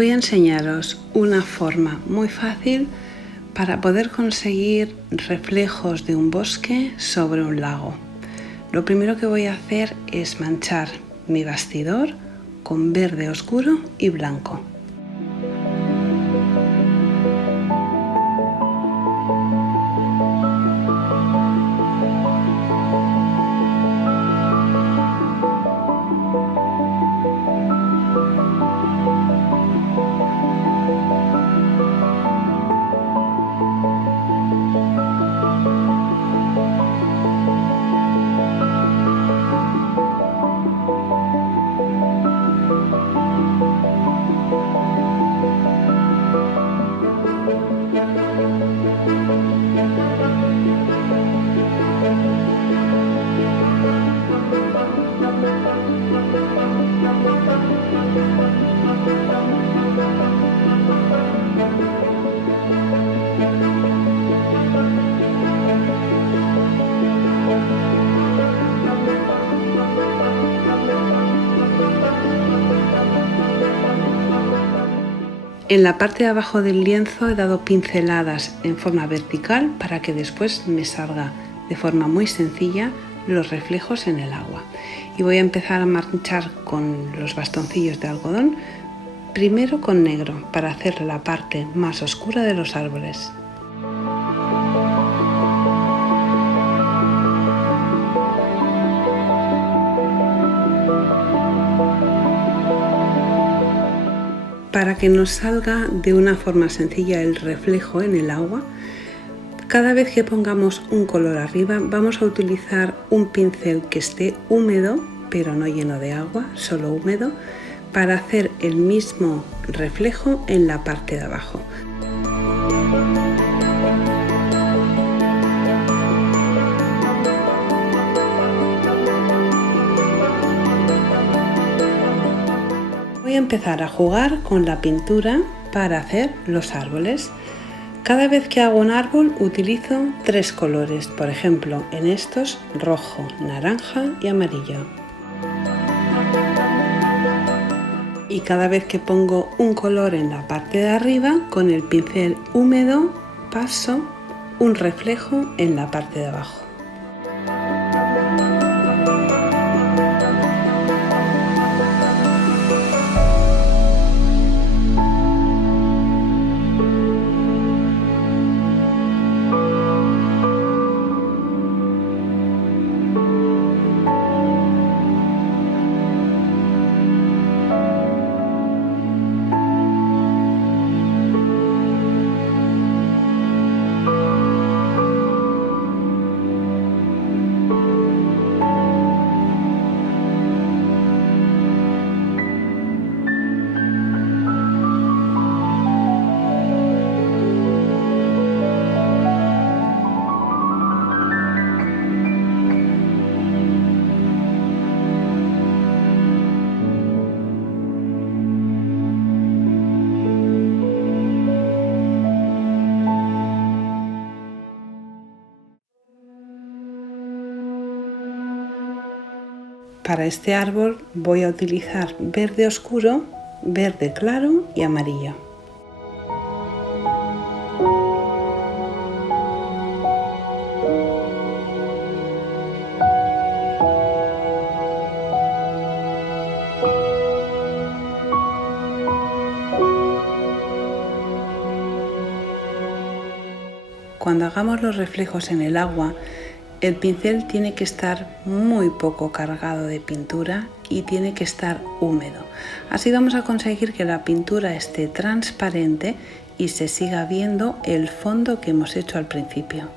Voy a enseñaros una forma muy fácil para poder conseguir reflejos de un bosque sobre un lago. Lo primero que voy a hacer es manchar mi bastidor con verde oscuro y blanco. En la parte de abajo del lienzo he dado pinceladas en forma vertical para que después me salga de forma muy sencilla los reflejos en el agua. Y voy a empezar a manchar con los bastoncillos de algodón, primero con negro, para hacer la parte más oscura de los árboles. Para que nos salga de una forma sencilla el reflejo en el agua, cada vez que pongamos un color arriba vamos a utilizar un pincel que esté húmedo, pero no lleno de agua, solo húmedo, para hacer el mismo reflejo en la parte de abajo. Voy a empezar a jugar con la pintura para hacer los árboles. Cada vez que hago un árbol utilizo 3 colores, por ejemplo en estos rojo, naranja y amarillo. Y cada vez que pongo un color en la parte de arriba, con el pincel húmedo paso un reflejo en la parte de abajo. Para este árbol voy a utilizar verde oscuro, verde claro y amarillo. Cuando hagamos los reflejos en el agua, el pincel tiene que estar muy poco cargado de pintura y tiene que estar húmedo. Así vamos a conseguir que la pintura esté transparente y se siga viendo el fondo que hemos hecho al principio.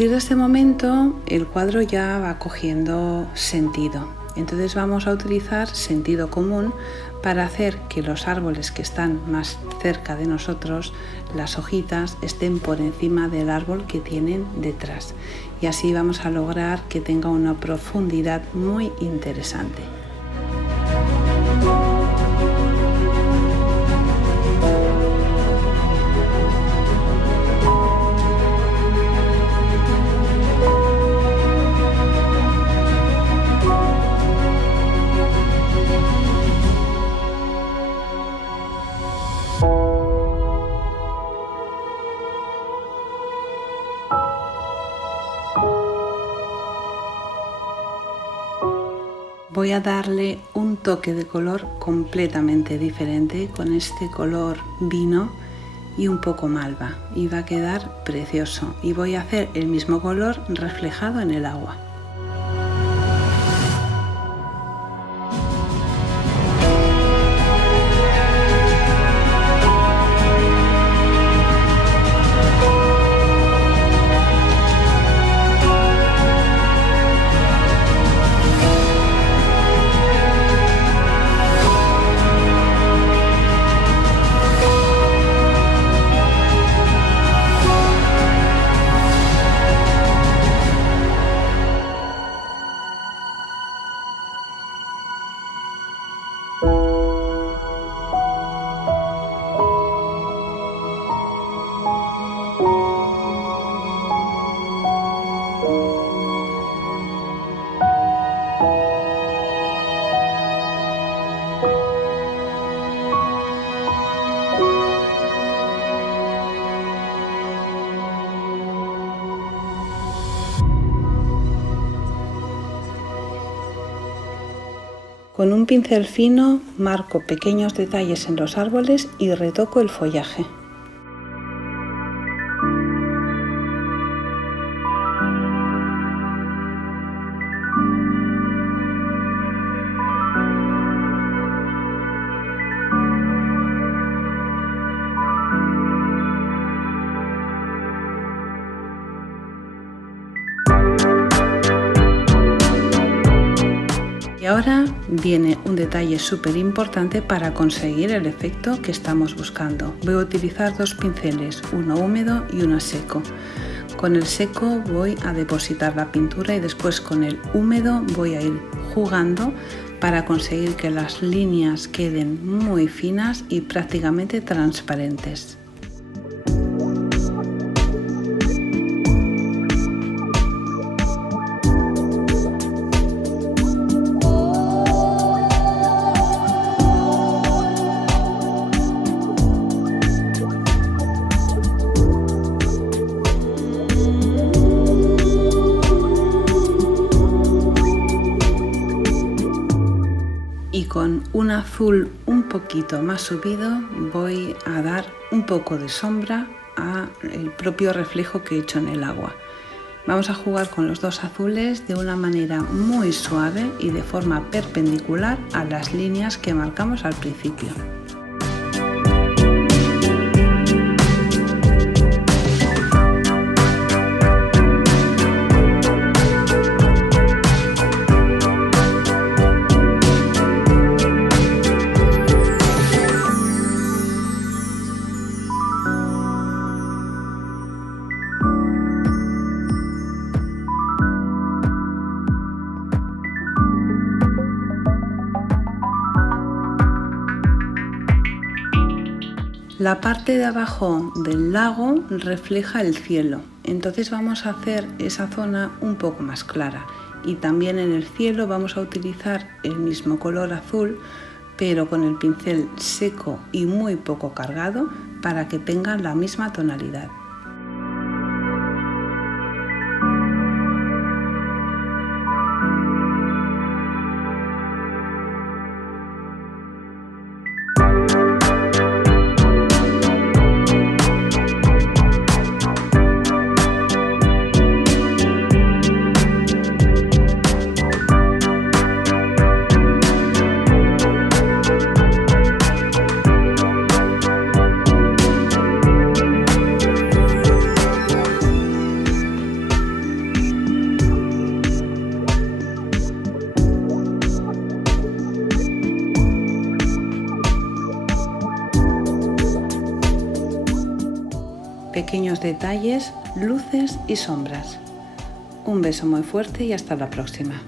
partir de este momento el cuadro ya va cogiendo sentido. Entonces vamos a utilizar sentido común para hacer que los árboles que están más cerca de nosotros, las hojitas, estén por encima del árbol que tienen detrás. Y así vamos a lograr que tenga una profundidad muy interesante. Voy a darle un toque de color completamente diferente con este color vino y un poco malva y va a quedar precioso, y voy a hacer el mismo color reflejado en el agua. Con un pincel fino marco pequeños detalles en los árboles y retoco el follaje. Y ahora viene un detalle súper importante para conseguir el efecto que estamos buscando. Voy a utilizar dos pinceles, uno húmedo y uno seco. Con el seco voy a depositar la pintura y después con el húmedo voy a ir jugando para conseguir que las líneas queden muy finas y prácticamente transparentes. Y con un azul un poquito más subido voy a dar un poco de sombra al propio reflejo que he hecho en el agua. Vamos a jugar con los dos azules de una manera muy suave y de forma perpendicular a las líneas que marcamos al principio. La parte de abajo del lago refleja el cielo, entonces vamos a hacer esa zona un poco más clara, y también en el cielo vamos a utilizar el mismo color azul pero con el pincel seco y muy poco cargado para que tengan la misma tonalidad. pequeños detalles, luces y sombras. Un beso muy fuerte y hasta la próxima.